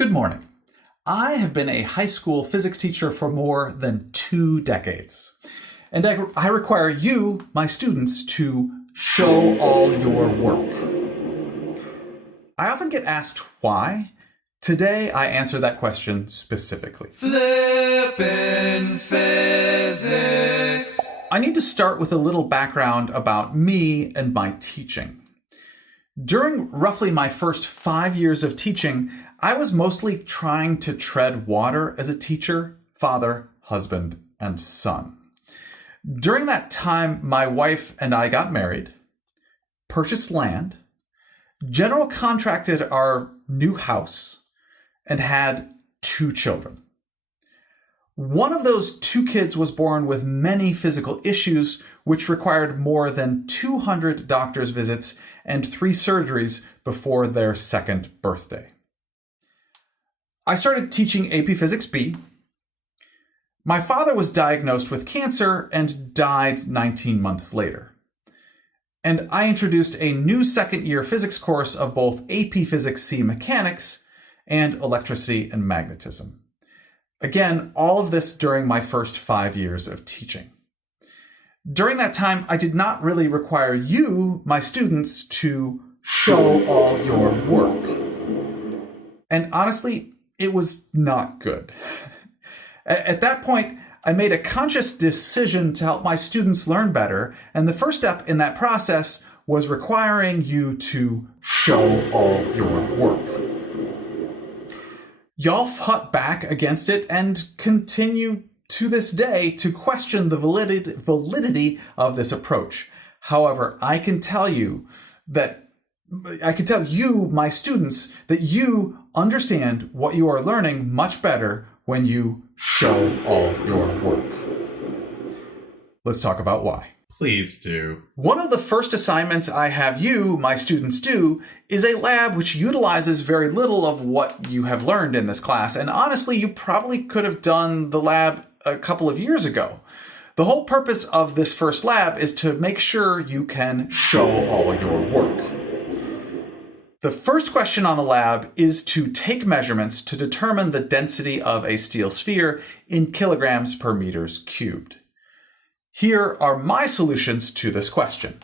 Good morning. I have been a high school physics teacher for more than 2 decades. And I require you, my students, to show all your work. I often get asked why. Today, I answer that question specifically. Flippin' physics. I need to start with a little background about me and my teaching. During roughly my first 5 years of teaching, I was mostly trying to tread water as a teacher, father, husband, and son. During that time, my wife and I got married, purchased land, general contracted our new house, and had 2 children. One of those 2 kids was born with many physical issues, which required more than 200 doctor's visits and 3 surgeries before their 2nd birthday. I started teaching AP Physics B. My father was diagnosed with cancer and died 19 months later. And I introduced a new 2nd-year physics course of both AP Physics C Mechanics and Electricity and Magnetism. Again, all of this during my first 5 years of teaching. During that time, I did not really require you, my students, to show all your work. And honestly, it was not good. At that point, I made a conscious decision to help my students learn better, and the first step in that process was requiring you to show all your work. Y'all fought back against it and continue to this day to question the validity of this approach. However, I can tell you, my students, that you understand what you are learning much better when you show all your work. Let's talk about why. Please do. One of the first assignments I have you, my students, do is a lab which utilizes very little of what you have learned in this class. And honestly, you probably could have done the lab a couple of years ago. The whole purpose of this first lab is to make sure you can show all your work. The first question on the lab is to take measurements to determine the density of a steel sphere in kilograms per meters cubed. Here are my solutions to this question.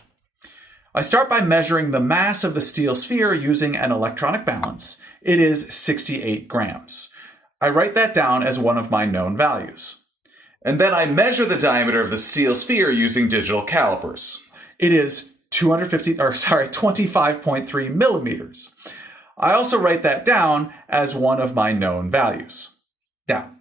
I start by measuring the mass of the steel sphere using an electronic balance. It is 68 grams. I write that down as one of my known values. And then I measure the diameter of the steel sphere using digital calipers. It is 25.3 millimeters. I also write that down as one of my known values. Now,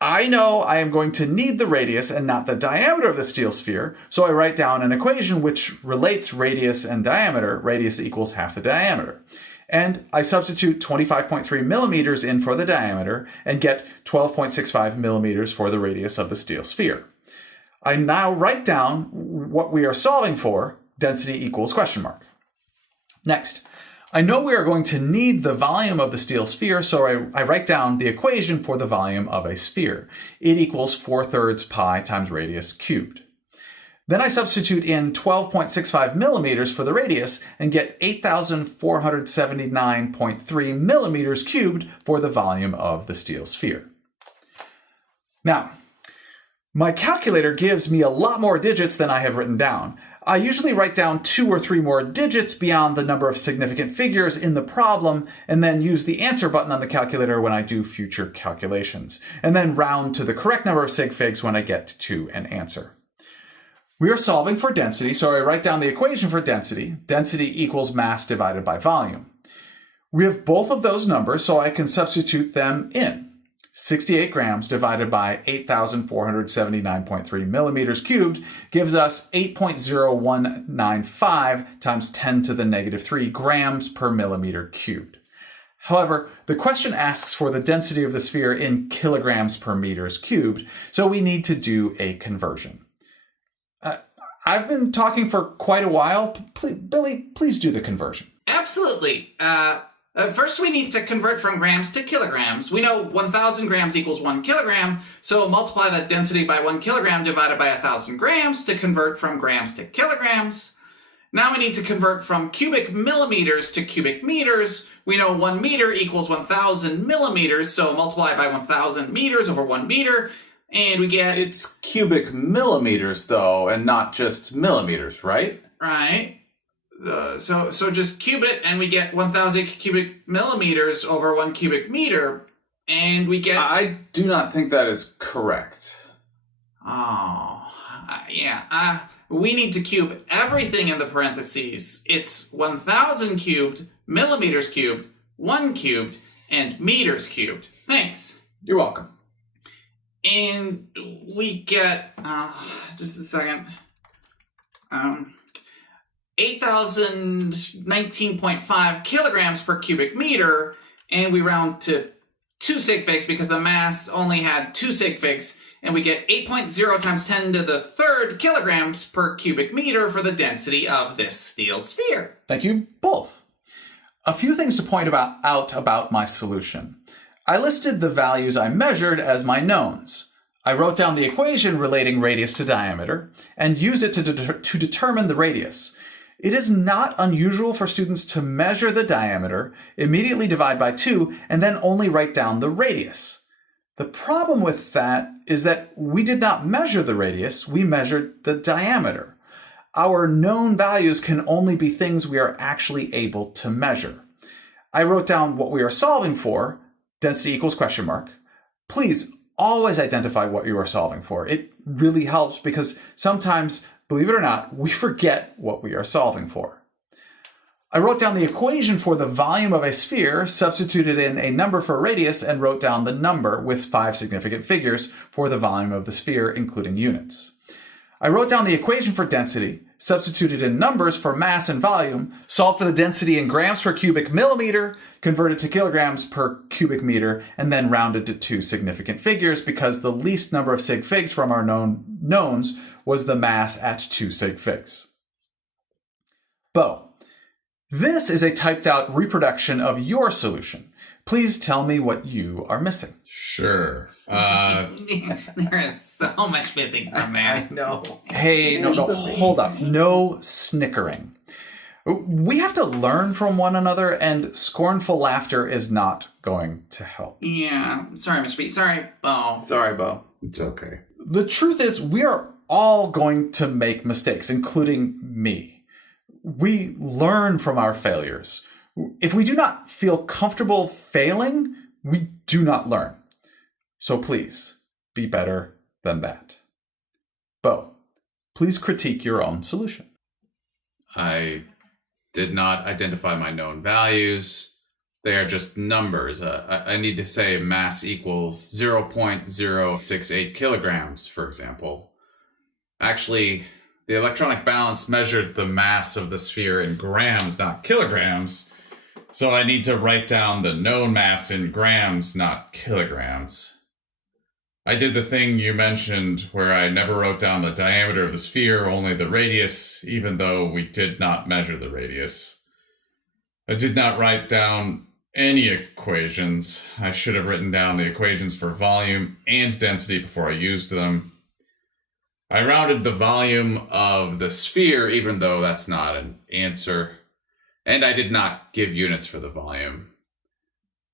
I know I am going to need the radius and not the diameter of the steel sphere, so I write down an equation which relates radius and diameter. Radius equals half the diameter. And I substitute 25.3 millimeters in for the diameter and get 12.65 millimeters for the radius of the steel sphere. I now write down what we are solving for, density equals question mark. Next, I know we are going to need the volume of the steel sphere, so I write down the equation for the volume of a sphere. It equals 4/3 pi times radius cubed. Then I substitute in 12.65 millimeters for the radius and get 8,479.3 millimeters cubed for the volume of the steel sphere. Now, my calculator gives me a lot more digits than I have written down. I usually write down 2 or 3 more digits beyond the number of significant figures in the problem, and then use the answer button on the calculator when I do future calculations, and then round to the correct number of sig figs when I get to an answer. We are solving for density, so I write down the equation for density. Density equals mass divided by volume. We have both of those numbers, so I can substitute them in. 68 grams divided by 8,479.3 millimeters cubed gives us 8.0195 times 10 to the negative 3 grams per millimeter cubed. However, the question asks for the density of the sphere in kilograms per meters cubed, so we need to do a conversion. I've been talking for quite a while. Billy, please do the conversion. Absolutely. First, we need to convert from grams to kilograms. We know 1,000 grams equals 1 kilogram, so multiply that density by 1 kilogram divided by 1,000 grams to convert from grams to kilograms. Now we need to convert from cubic millimeters to cubic meters, we know 1 meter equals 1,000 millimeters, so multiply by 1,000 meters over 1 meter, and we get... It's cubic millimeters, though, and not just millimeters, right? Right. So just cube it, and we get 1,000 cubic millimeters over 1 cubic meter, and we get... I do not think that is correct. Oh, yeah. We need to cube everything in the parentheses. It's 1,000 cubed, millimeters cubed, 1 cubed, and meters cubed. Thanks. You're welcome. And we get, just a second, 8,019.5 kilograms per cubic meter, and we round to 2 sig figs because the mass only had 2 sig figs, and we get 8.0 times 10 to the third kilograms per cubic meter for the density of this steel sphere. Thank you both. A few things to point out about my solution. I listed the values I measured as my knowns. I wrote down the equation relating radius to diameter and used it to determine the radius. It is not unusual for students to measure the diameter, immediately divide by 2, and then only write down the radius. The problem with that is that we did not measure the radius, we measured the diameter. Our known values can only be things we are actually able to measure. I wrote down what we are solving for, density equals question mark. Please always identify what you are solving for. It really helps because sometimes, believe it or not, we forget what we are solving for. I wrote down the equation for the volume of a sphere, substituted in a number for radius, and wrote down the number with 5 significant figures for the volume of the sphere, including units. I wrote down the equation for density, substituted in numbers for mass and volume, solved for the density in grams per cubic millimeter, converted to kilograms per cubic meter, and then rounded to 2 significant figures because the least number of sig figs from our knowns was the mass at 2 sig figs. Bo. This is a typed out reproduction of your solution. Please tell me what you are missing. Sure. There is so much missing from that. No. Hey, no, hold up. No snickering. We have to learn from one another, and scornful laughter is not going to help. Yeah. Sorry, Mr. P. Sorry, Bo. Sorry, Bo. It's okay. The truth is, we are all going to make mistakes, including me. We learn from our failures. If we do not feel comfortable failing, we do not learn. So please, be better than that. Bo, please critique your own solution. I did not identify my known values. They are just numbers. I need to say mass equals 0.068 kilograms, for example. Actually, the electronic balance measured the mass of the sphere in grams, not kilograms. So I need to write down the known mass in grams, not kilograms. I did the thing you mentioned where I never wrote down the diameter of the sphere, only the radius, even though we did not measure the radius. I did not write down any equations. I should have written down the equations for volume and density before I used them. I rounded the volume of the sphere, even though that's not an answer. And I did not give units for the volume.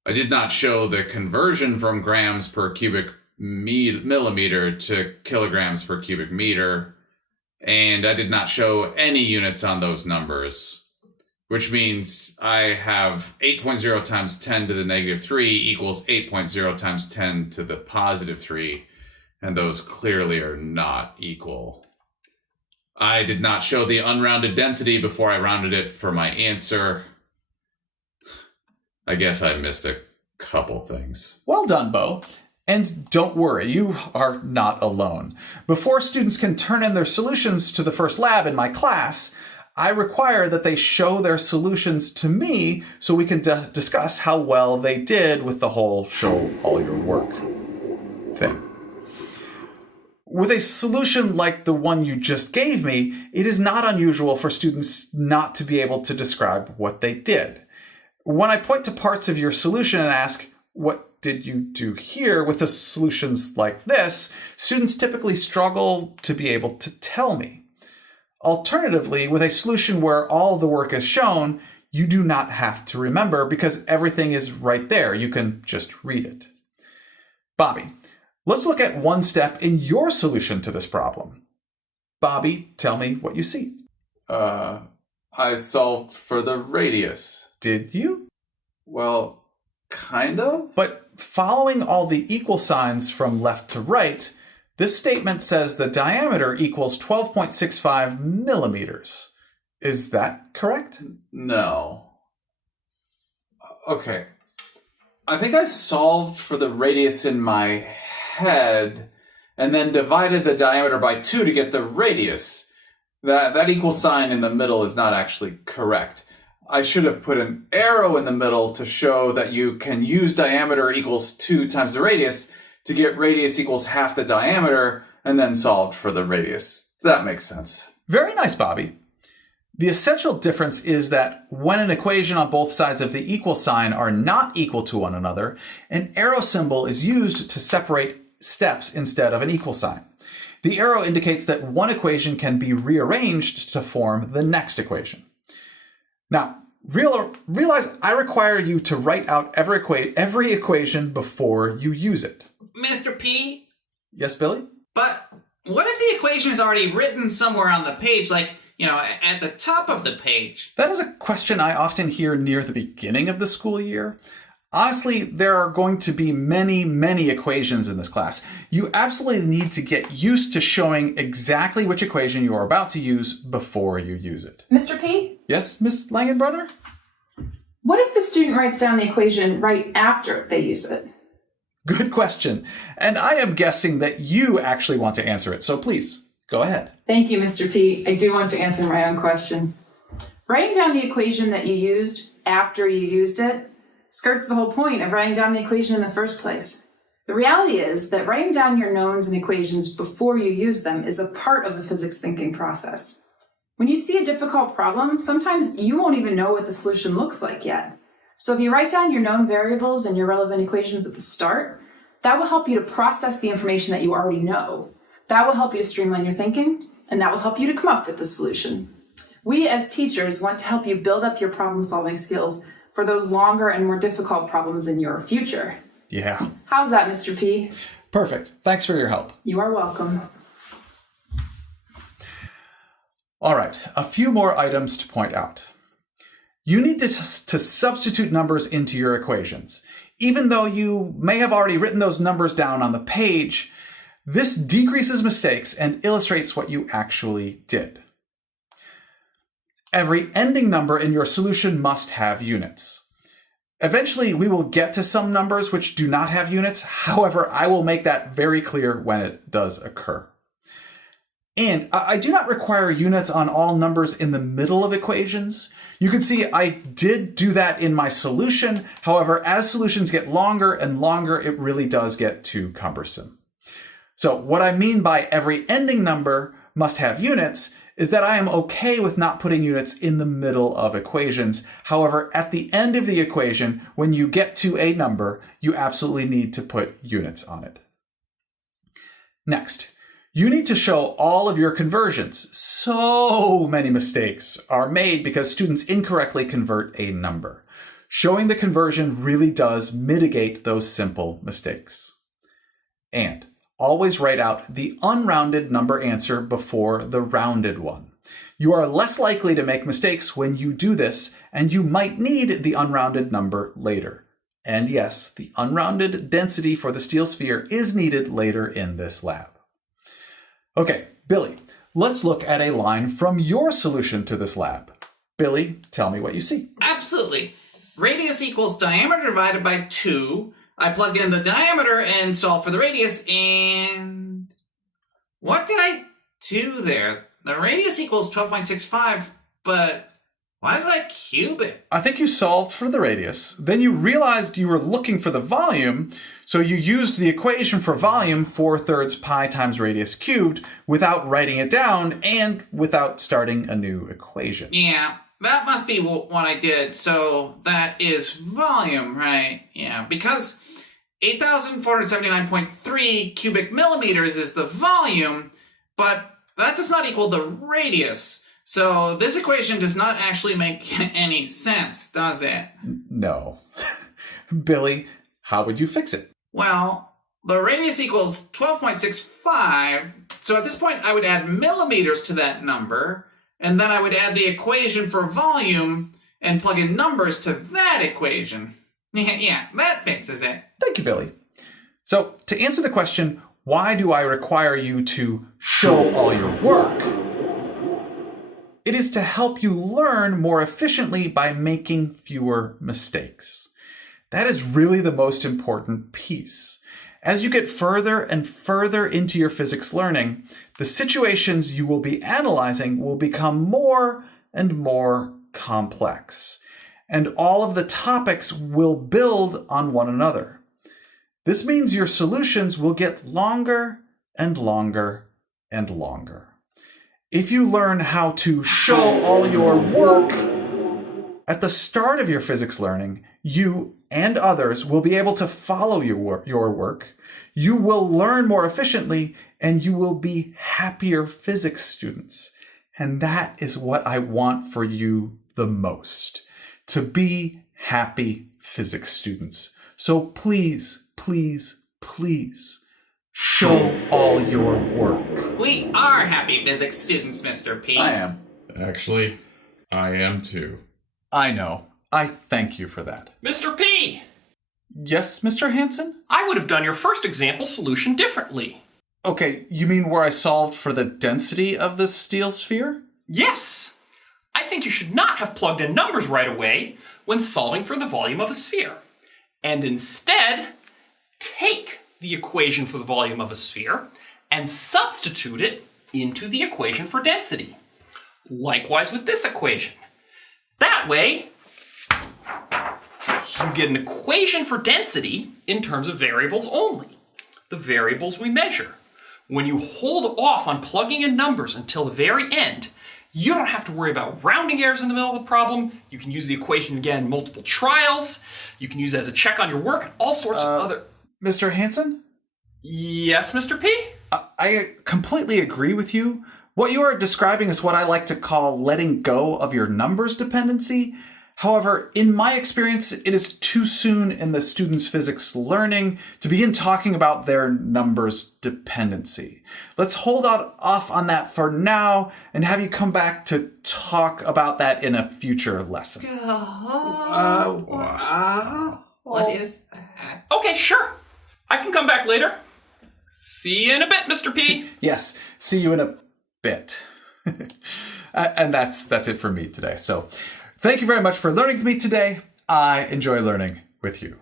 I did not show the conversion from grams per cubic millimeter to kilograms per cubic meter. And I did not show any units on those numbers, which means I have 8.0 times 10 to the negative 3 equals 8.0 times 10 to the positive 3. And those clearly are not equal. I did not show the unrounded density before I rounded it for my answer. I guess I missed a couple things. Well done, Bo. And don't worry, you are not alone. Before students can turn in their solutions to the first lab in my class, I require that they show their solutions to me so we can discuss how well they did with the whole show all your work thing. With a solution like the one you just gave me, it is not unusual for students not to be able to describe what they did. When I point to parts of your solution and ask, what did you do here with the solutions like this, students typically struggle to be able to tell me. Alternatively, with a solution where all the work is shown, you do not have to remember because everything is right there. You can just read it. Bobby, let's look at one step in your solution to this problem. Bobby, tell me what you see. I solved for the radius. Did you? Well, kind of. But following all the equal signs from left to right, this statement says the diameter equals 12.65 millimeters. Is that correct? No. Okay. I think I solved for the radius in my head and then divided the diameter by 2 to get the radius. That equal sign in the middle is not actually correct. I should have put an arrow in the middle to show that you can use diameter equals 2 times the radius to get radius equals half the diameter and then solved for the radius. That makes sense. Very nice, Bobby. The essential difference is that when an equation on both sides of the equal sign are not equal to one another, an arrow symbol is used to separate steps instead of an equal sign. The arrow indicates that one equation can be rearranged to form the next equation. Now, realize I require you to write out every equation before you use it. Mr. P? Yes, Billy? But what if the equation is already written somewhere on the page, like, at the top of the page? That is a question I often hear near the beginning of the school year. Honestly, there are going to be many, many equations in this class. You absolutely need to get used to showing exactly which equation you are about to use before you use it. Mr. P? Yes, Miss Langenbrunner? What if the student writes down the equation right after they use it? Good question. And I am guessing that you actually want to answer it, so please, go ahead. Thank you, Mr. P. I do want to answer my own question. Writing down the equation that you used after you used it skirts the whole point of writing down the equation in the first place. The reality is that writing down your knowns and equations before you use them is a part of the physics thinking process. When you see a difficult problem, sometimes you won't even know what the solution looks like yet. So if you write down your known variables and your relevant equations at the start, that will help you to process the information that you already know. That will help you to streamline your thinking, and that will help you to come up with the solution. We as teachers want to help you build up your problem-solving skills for those longer and more difficult problems in your future. Yeah. How's that, Mr. P? Perfect. Thanks for your help. You are welcome. All right, a few more items to point out. You need to substitute numbers into your equations. Even though you may have already written those numbers down on the page, this decreases mistakes and illustrates what you actually did. Every ending number in your solution must have units. Eventually, we will get to some numbers which do not have units. However, I will make that very clear when it does occur. And I do not require units on all numbers in the middle of equations. You can see I did do that in my solution. However, as solutions get longer and longer, it really does get too cumbersome. So what I mean by every ending number must have units is that I am okay with not putting units in the middle of equations. However, at the end of the equation, when you get to a number, you absolutely need to put units on it. Next, you need to show all of your conversions. So many mistakes are made because students incorrectly convert a number. Showing the conversion really does mitigate those simple mistakes. And always write out the unrounded number answer before the rounded one. You are less likely to make mistakes when you do this, and you might need the unrounded number later. And yes, the unrounded density for the steel sphere is needed later in this lab. Okay, Billy, let's look at a line from your solution to this lab. Billy, tell me what you see. Absolutely. Radius equals diameter divided by 2. I plugged in the diameter and solved for the radius, and what did I do there? The radius equals 12.65, but why did I cube it? I think you solved for the radius. Then you realized you were looking for the volume, so you used the equation for volume 4/3 pi times radius cubed without writing it down and without starting a new equation. Yeah, that must be what I did. So that is volume, right? Yeah, because 8,479.3 cubic millimeters is the volume, but that does not equal the radius. So this equation does not actually make any sense, does it? No. Billy, how would you fix it? Well, the radius equals 12.65, so at this point I would add millimeters to that number, and then I would add the equation for volume and plug in numbers to that equation. Yeah, that fixes it. Thank you, Billy. So, to answer the question, why do I require you to show all your work? It is to help you learn more efficiently by making fewer mistakes. That is really the most important piece. As you get further and further into your physics learning, the situations you will be analyzing will become more and more complex, and all of the topics will build on one another. This means your solutions will get longer and longer and longer. If you learn how to show all your work at the start of your physics learning, you and others will be able to follow your work. You will learn more efficiently, and you will be happier physics students. And that is what I want for you the most, to be happy physics students. So please, please, please, show all your work. We are happy physics students, Mr. P. I am. Actually, I am too. I know. I thank you for that. Mr. P! Yes, Mr. Hansen? I would have done your first example solution differently. Okay, you mean where I solved for the density of the steel sphere? Yes! I think you should not have plugged in numbers right away when solving for the volume of a sphere, and instead take the equation for the volume of a sphere and substitute it into the equation for density. Likewise with this equation. That way, you get an equation for density in terms of variables only, the variables we measure. When you hold off on plugging in numbers until the very end, you don't have to worry about rounding errors in the middle of the problem. You can use the equation again multiple trials. You can use it as a check on your work and all sorts of other... Mr. Hansen? Yes, Mr. P? I completely agree with you. What you are describing is what I like to call letting go of your numbers dependency. However, in my experience, it is too soon in the student's physics learning to begin talking about their numbers dependency. Let's hold off on that for now and have you come back to talk about that in a future lesson. What is that? Okay, sure. I can come back later. See you in a bit, Mr. P. Yes, see you in a bit. And that's it for me today. So thank you very much for learning with me today. I enjoy learning with you.